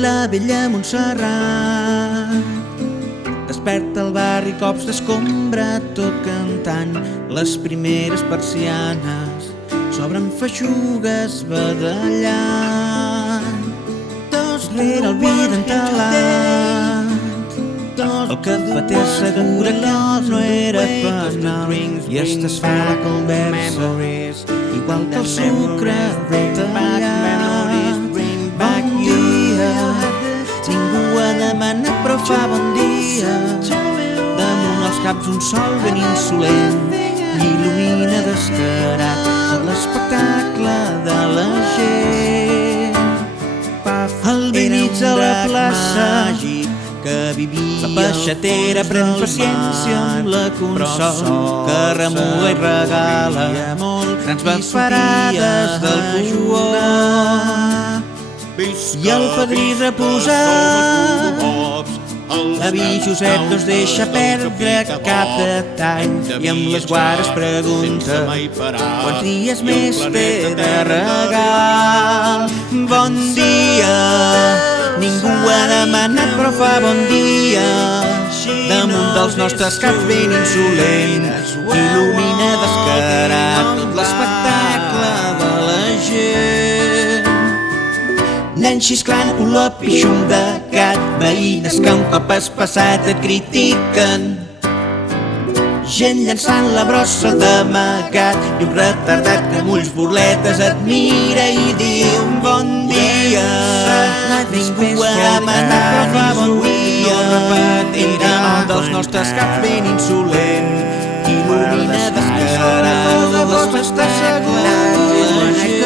la vella Montserrat. Desperta el barri cops d'escombra, tot cantant les primeres persianes s'obren feixugues badallant. Dos rere el vidre entelat, el cafeter assegura que no era penal i es desfà la conversa igual que el sucre retallat. Bon dia, ningú ha demanat però fa bon dia. Damunt els caps un sol ben insolent il·lumina descarat tot l'espectacle de la gent. Al bell mig de la plaça la peixatera pren paciència amb la Consol, que remula i regala grans vesperades d'alcohol. I el padrí reposat, l'avi Josep no es deixa perdre cap detall i amb les guares pregunta quants dies més té de regal. Bon dia, ningú ha demanat però fa bon dia. Damunt dels nostres caps ben insolent il·lumina descarat tot l'espectacle de la gent. Nens xisclant, olor pixum de gat, veïnes que un cop has passat et critiquen, gent llançant la brossa d'amagat i un retardat que amb ulls burletes et mira i diu bon dia. Ningú ha demanat però fa bon dia. Damunt dels nostres caps ben insolent il·lumina descarat tot l'espectacle de la gent.